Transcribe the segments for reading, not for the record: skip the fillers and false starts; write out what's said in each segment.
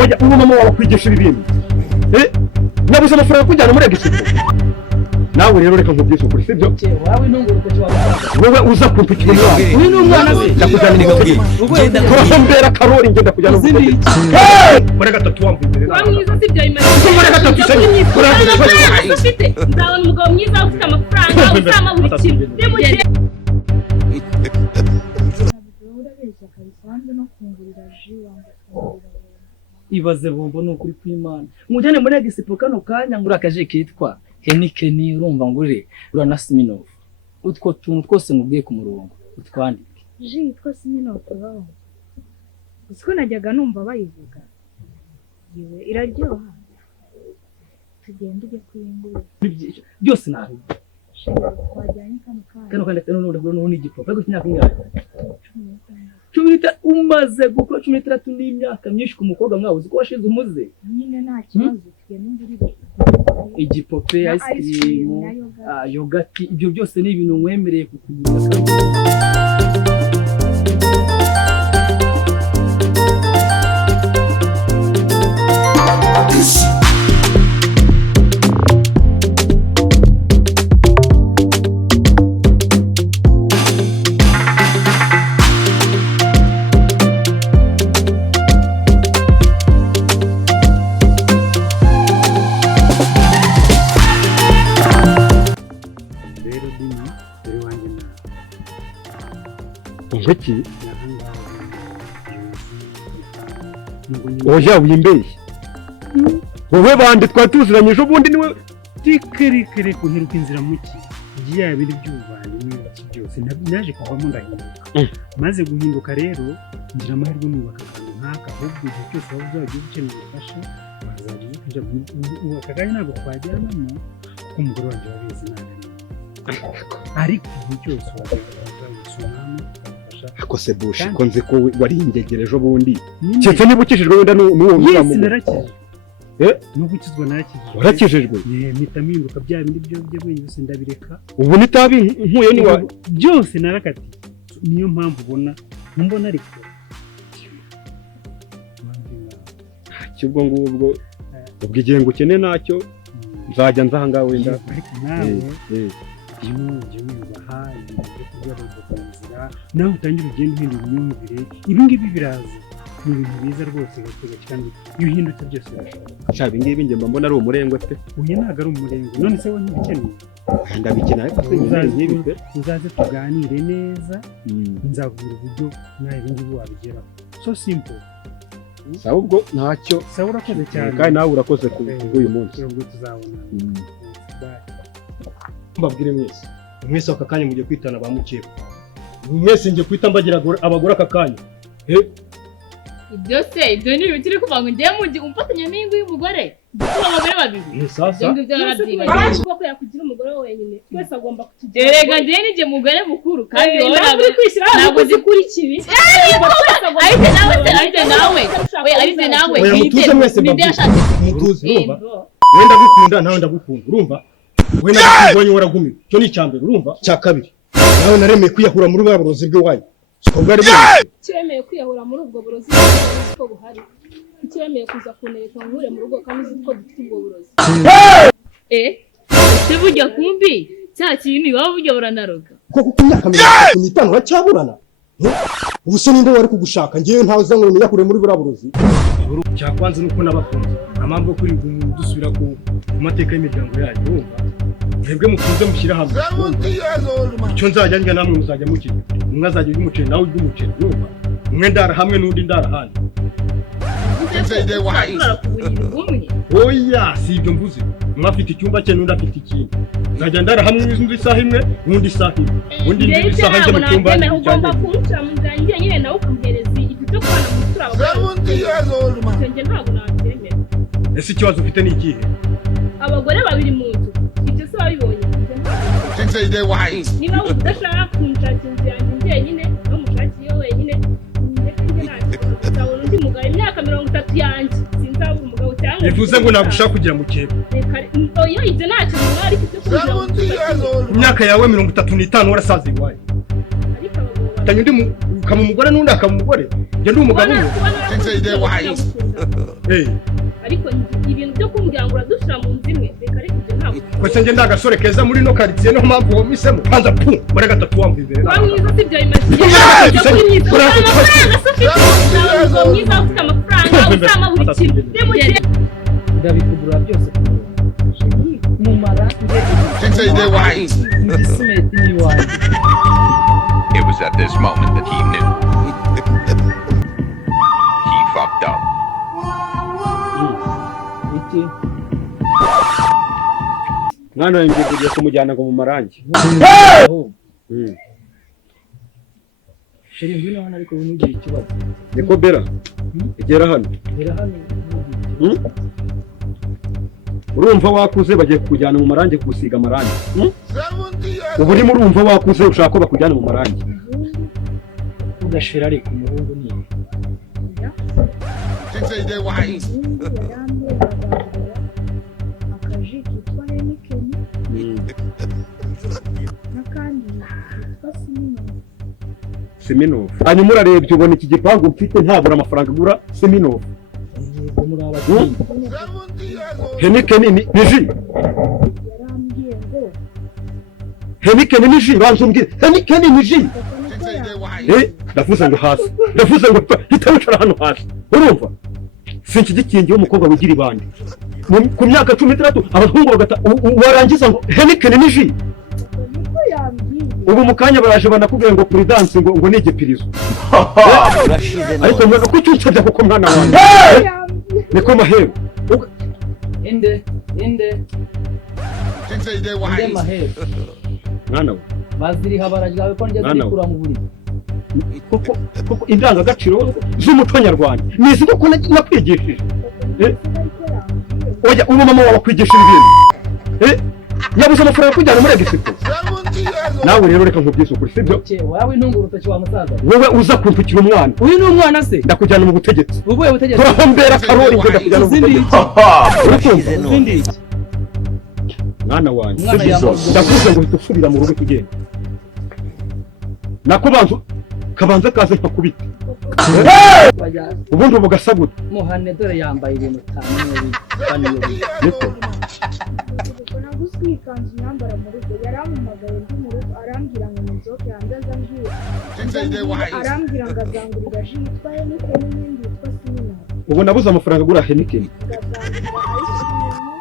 oya uwo mama wawe kwigisha ibintu nabuze amafaranga kujyana muri egisipo nawe rero reka nkubwise ukuri sibyo wawe ntungurukwe wowe uza kuntukira umwana uyu ni umwana we ndakujyana n'igakuri kurambera karori ngenda kujyana n'umugore muri gatatu wambuye imbere nawe mwiza sibyo imaze muri gatatu se ufite nzabona umugabo mwiza ufite amafaranga uzama buri kimwe ndemugire ibaze bombo n'ukuri kw'Imana mujyane muri egisipo kano kanya ngura akaje kitwa Henikeni urumva ngure uranasiminov utwo tuntu twose ngubwiye ku murongo utwandike ji yitwa Siminov baho uziko najyaga numva bayivuga yewe iraryoha tugende ujye kwingura byose nabi twajyanye kano kanya none igipopa go cyanyaka ingahe 13 umaze gukora 13 n'imyaka myinshi ku mukobwa mwawe uziko washize umuze nyine nta kibazo tugende ngurire igipope ice cream yogurt ibyo byose ni ibintu nkwemereye kukugura Ngeki oya wimbeshye wowe bande twatuziranyije ubundi niwe tikere kuheruka inzira muki giya biri by'ubuvandimwe byose naje kuvamo ndahinduka maze guhinduka rero ngira amahirwe nubaka akantu nk'aka ahubwo igihe cyose waba uzagiye ukeneye ubufasha wazajya kujya mu kagari ntabwo twajyanamo kuko umugore wanjye wabizi nabi ariko igihe cyose wazajya ako se bushi konze ko wari ingegereje ubundi cyetse niba ukishijwe wenda n'uwo mugabo narakije n'ubukizwa narakije warakijejwe mpita mpinduka bya bindi byo byose ndabireka ubu nitabi nkuye ni wa byose narakati niyo mpamvu mbona ariko cyubwo ngubwo igihe ngukeneye nacyo nzajya nzahanga wenda ariko nawe yuje wibaha ibyo kugaruka kunzira nawe utangira ugenda uhindura imyumvire ibi ngibi biraza ni ibintu biza rwose gatega kandi iyo uhindutse byose birashoboka shabi ngibi nge mbona ari umurengwe pe uye ntago ari umurengwe none se wowe ntibikeneye ndabikeneye ariko uzaze tuganire neza nzakubwira uburyo nawe ibi ngibi wabigeraho so simple sawa ubwo ntacyo sawa urakoze cyane kandi nawe urakoze ku uyu munsi ubwo tuzabona mbabwire mwese aka kanya mugiye kwitana ba mukeba mwese ngiye kwita mbagira abagore aka kanya ibyo se ibyo ni ibintu turi kuvuga ngo ngiye mugi umfatanya n'ingo y'umugore kuba abagore babiri sasa ibyo narabyibagiye kuko yakugira umugore wenyine twese agomba kutugira erega ngiye nije mugore mukuru kandi wowe ntabwo zikurikiye arize nawe mutuze mwese mutuze urumva wenda gukunda nawe ndagukunda urumva wenda nakubonye waragumiwe cyo ni cyambere urumva cya kabiri nawe naremeye kwiyahura muri bwa burozi bw'iwanyu bwari cyemeye kwiyahura muri ubwo burozi ko buhari cyemeye kuza kunereka nkure mu rugo kandi uzi ko dufite ubwo burozi se burya kumbi cya kintu waba burya buranaroga koko ku myaka 35 uracyaburana ubu se ninde wari kugushaka ngiye ntawe uzango niyahure muri bwa burozi cyakwanze nuko nabakunze amambo kuri dusubira ku mateka y'imiryango yayo urumva mwebwe mukunze mushyira hamwe icyo nzajya njya namwe muzajya mukira umwe azajya y'umuceri nawe y'umuceri urumva umwe ndara hamwe n'undi ndara handi oya si ibyo mvuze umwe afite icyumba cye n'undi afite ikindi nzajya ndara hamwe n'undi isaha imwe n'undi isaha imwe undi indi isaha njye mu cyumba ugomba kunshyira mu nzira njye nyine nawe ukampereza ibyo kubana mu tura abagore njye ntabwo nabyemera ese ikibazo ufite ni ikihe abagore babiri mu nzu ibyo se babibonye niba udashaka kunshakira inzu yanjye njyenyine no mushakiye wenyine nzabona undi mugabo imyaka 30 yanjye sinzabura umugabo cyangwa bivuze ngo nagushaka kugira mu cyebo oya ibyo ntacyo mwari cyo kugira imyaka yawe 35 warasaze iwaye tanyu ndi kama umugore n'undi akama umugore njye ndi umugabo ariko ibintu byo kumbwira ngo uradushira mu nzu imwe reka reka ibyo ntabwo kwese nge ndagasore keza muri no quartier no mpamvu womisemo panza pu muri gatatu wamva imbere wa mwiza sibyo imagiye amafaranga mwiza ufite amafaranga usama buri kintu ndabikugura byose mumara It was at this moment that he knew. He fucked up. mwana wanjye ugiye kumujyana ngo mu marangi. Sheri ngwino hano ariko ntugire ikibazo. Niko Bera. Igera hano. Urumva wakuze bagiye kujyana mu marangi kusiga amarangi. Ubu urimo urumva wakuze ushaka ko bakujyana mu marangi. Ugashira ariko umuhungu ni. akaji kitwa henikeni n'akandi kitwa Siminof. Hanyuma urarebye ubona iki gipangu mfite ntabura amafaranga agura Siminof. Henikeni ni ji. yarambwiye ngo Henikeni ni ji banza umbwire. Henikeni ni ji. Ndavuze ngo hasi. Ndavuze ngo hitawicara hano hasi. Urumva? Sinshyigikiye umukobwa wigira ibandi. Ku myaka 13 abahungu bagata warangiza ngo Henikeni ni ji. niko yambwiye Ubu mukanya baraje banakubwiye ngo kuri dance ngo ni igipirizo. Ariko mwana ko cyutsabya kuko mwana wanjye. Niko mahero. Inde mahero. Mwana we. Baziri habarajyawe ko njye kuri mu buri. Koko indangagaciro z'umuco nyarwanda nizi ko nakwigishije. Oya ubu mama wawe kwigisha ibintu. Yabuze amafaranga kujyana muri egisipo. Nawe rero reka nkubwize ukuri sibyo? Wawe intunguru utoki wa musaza. Wowe uza kumpukira umwana. Uyu ni umwana se? Ndakujyana mu butegetsi. Ubuye butegetsi. Turahombera karori ngo ndakujyana mu butegetsi. Uzindi. Mwana wanjye. Ndakuze ngo usubira mu rugo tugende. Nakubanza kabanza kaze nkakubita. Ubundi ubugasabura. Muhane dore yambaye ibintu tamwe niko. naguswe ikanzu nyambara mu rugo yarampamagaye ndi mu rugo arambwira ngo nzoke hanze azambwira arambwira ngo azangurira ji yitwa henikeni n'indi yitwa simina Ubu nabuze amafaranga agura Henikeni.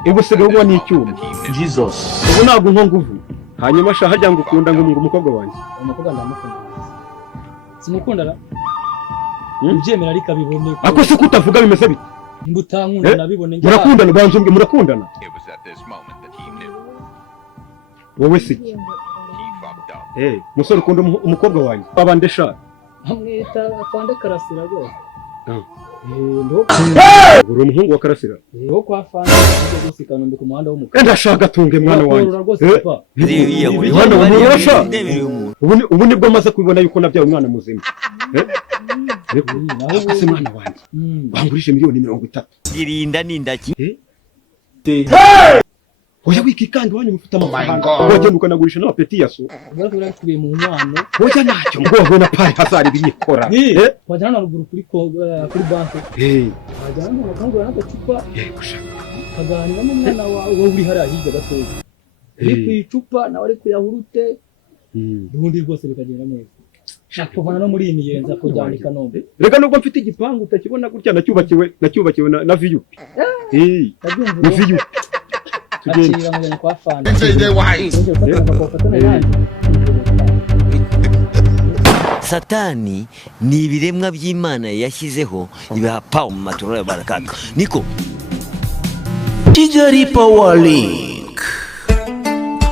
Ubu sigaye unywa n'icyuma. Jesus. Ubu ntabwo nkonguvu. Hanyuma sha hajya ngo ukunda ngo umukobwa wanjye. Umukobwa ndamukunda. Simukundara. Ubyemera ariko abibone. Ako se kutavuga bimeze bite? Mbutankunda nabibone njye. Murakundana banze umbwe murakundana. It was at this moment that he knew. Wowe siki. He fucked up. Musore ukunda umukobwa wanjye. Abande sha. Amwita afande Karasira rwose. Uri umuhungu wa Karasira. Yo kwa afande cyo gusikana ndi ku muhanda w'umukara. Ndashaka tunge mwana wanjye. Hano urasha. Ubu nibwo maze kubibona yuko nabyaye umwana muzima. Ase mwana wanjye. Bangurije miliyoni 30. Girinda nindaki. Oya wiki kandi wanyu mufite amafaranga. Wagenda ukanagurisha n'amapeti yaso. Ubwo kubiye mu mwana. Oya ntacyo ngo na pari hazari binyikora. Wajyana na ruguru kuri banki. Wajyana bakangura n'agacupa. Kaganira n'umwana wawe uri hariya hirya gatoya. Uri ku icupa nawe ari kuyahurute. Ubundi rwose bikagenda neza. Shakuvana no muri iyi miyenza kujyana Kanombe. Reka nubwo mfite igipangu utakibona gutya nacyubakiwe na VU. Ni VU. Akira mugana kwa fanda. Satani ni ibiremwa by'Imana yashyizeho ibiha pawa mu maturo ya barakaka. Niko Kigali Power Link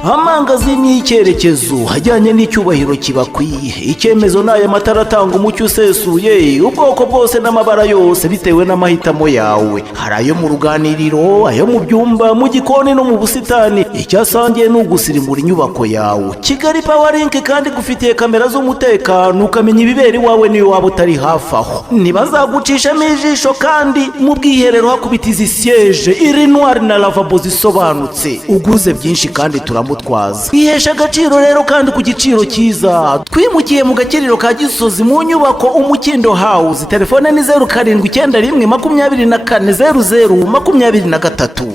amangazini y'icyerekezo hajyanye n'icyubahiro kibakwiye. Icyemezo n'aya matara atanga umucyo usesuye ubwoko bwose n'amabara yose bitewe n'amahitamo yawe. Hari ayo mu ruganiriro, ayo mu byumba, mu gikoni no mu busitani. Icyasangiye ni ugusirimbura inyubako yawe. Kigali Power Link kandi gufitiye kamera z'umutekano ukamenya ibibera iwawe niyo waba utari hafi aho. Ntibazagucishamo ijisho kandi mu bwiherero hakubita izi siège iri noir na lavabo zisobanutse. Uguze byinshi kandi mutwaza. Ihesha agaciro rero kandi ku giciro cyiza. Twimukiye mu Gakiriro ka Gisozi mu nyubako Umukindo House. Telefone ni 0791 24 00 23.